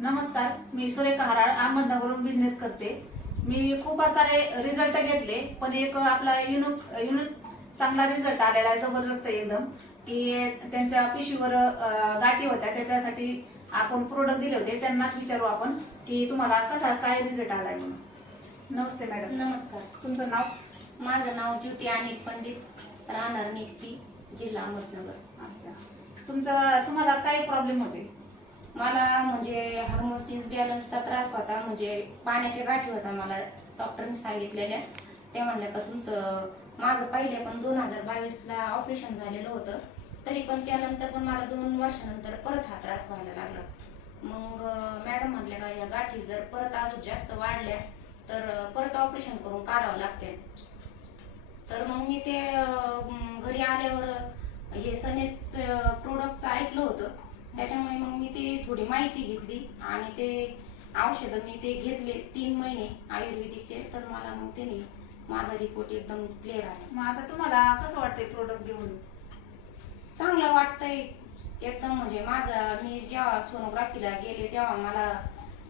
नमस्कार, मी सुरेखा हराळ अहमदनगरहून बिझनेस करते। मी खूप सारे रिझल्ट घेतले, पण एक आपला युनिट चांगला रिझल्ट आलेला आहे, जबरदस्त एकदम। की त्यांच्या पिशवीवर गाठी होत्या, त्याच्यासाठी आपण प्रोडक्ट दिले होते। त्यांनाच विचारू आपण की तुम्हाला कसा काय रिझल्ट आलाय म्हणून। नमस्ते मॅडम। नमस्कार। तुमचं नाव? माझं नाव ज्योती अनिल पंडित, राहणार निकटी, जिल्हा अहमदनगर। अच्छा, तुम्हाला काय प्रॉब्लेम होते? मला म्हणजे हार्मोसिस बॅलन्सचा त्रास होता, म्हणजे पाण्याच्या गाठी होता। मला डॉक्टरने सांगितलेल्या, ते म्हणले का तुमचं, माझं पहिले पण 2022ला ऑपरेशन झालेलं होतं, तरी पण त्यानंतर पण मला 2 वर्षानंतर परत हा त्रास व्हायला लागला। मग मॅडम म्हणले का या गाठी जर परत अजून जास्त वाढल्या तर परत ऑपरेशन करून काढावं लागते। तर मग मी ते घरी आल्यावर हे सनेस प्रोडक्टचं ऐकलं होतं, त्याच्यामुळे मग मी ते थोडी माहिती घेतली आणि ते औषधं मी ते घेतले 3 महिने आयुर्वेदिकचे। तर मला मग त्याने माझा रिपोर्ट एकदम क्लिअर आला। मग आता तुम्हाला कसं वाटतंय प्रोडक्ट घेऊन? चांगलं वाटतंय एकदम। म्हणजे मी जेव्हा सोनोग्राफीला गेले तेव्हा मला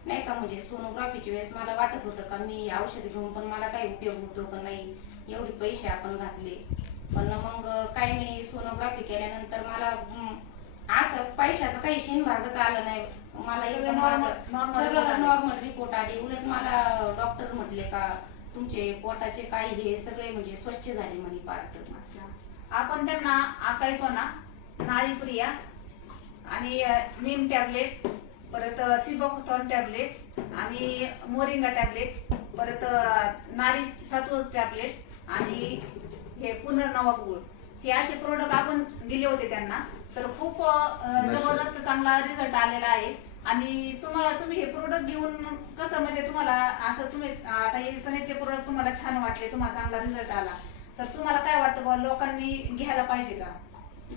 नाही का, म्हणजे सोनोग्राफीच्या वेळेस मला वाटत होतं का मी औषध घेऊन पण मला काही उपयोग होतो का नाही, एवढे पैसे आपण घातले। पण मग काही नाही, सोनोग्राफी केल्यानंतर मला असं पैशाचा काही शिनभागच आला नाही। मला एकदम सगळं नॉर्मल रिपोर्ट आले। उलट मला डॉक्टर म्हटले का तुमचे पोटाचे काही हे सगळे म्हणजे स्वच्छ झाले म्हणे पार्ट। आपण त्यांना आकाई सोना, नारीप्रिया आणि नीम टॅबलेट, परत सिबोक्थॉन टॅबलेट आणि मोरिंगा टॅबलेट, परत नारी सत्व टॅबलेट आणि हे पुनर्नवा गुळ, हे असे प्रोडक्ट आपण दिले होते त्यांना। तर खूप जबरदस्त चांगला रिझल्ट आलेला आहे। आणि तुम्ही हे प्रोडक्ट घेऊन कसं, म्हणजे तुम्हाला असं तुम्ही आता हे सनेचे प्रोडक्ट तुम्हाला छान वाटले, तुम्हाला चांगला रिझल्ट आला, तर तुम्हाला काय वाटतं बा, लोकांनी घ्यायला पाहिजे का?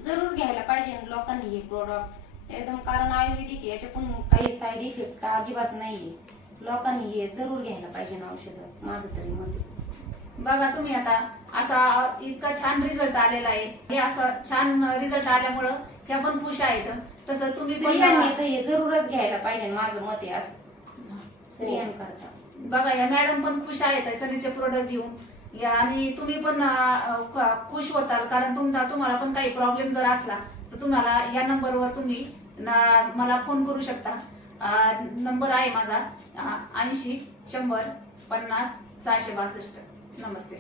जरूर घ्यायला पाहिजे लोकांनी हे प्रोडक्ट एकदम, कारण आयुर्वेदिक याचे पण काही साईड इफेक्ट अजिबात नाहीये। लोकांनी हे जरूर घ्यायला पाहिजे औषध, माझं तरी मत आहे। बघा तुम्ही आता असा इतका छान रिझल्ट आलेला आहे, हे असं छान रिझल्ट आल्यामुळं ह्या पण खुश आहेत। तसं तुम्ही स्त्रियांनी तर हे जरूरच घ्यायला पाहिजे, माझं मत आहे असं स्त्रियांकरता। बघा या मॅडम पण खुश आहेत सनीचे प्रोडक्ट घेऊन, या आणि तुम्ही पण खुश होताल, कारण तुम्हाला पण काही प्रॉब्लेम जर असला तर तुम्हाला या नंबरवर तुम्ही मला फोन करू शकता। नंबर आहे माझा 80 100 50 662। नमस्ते।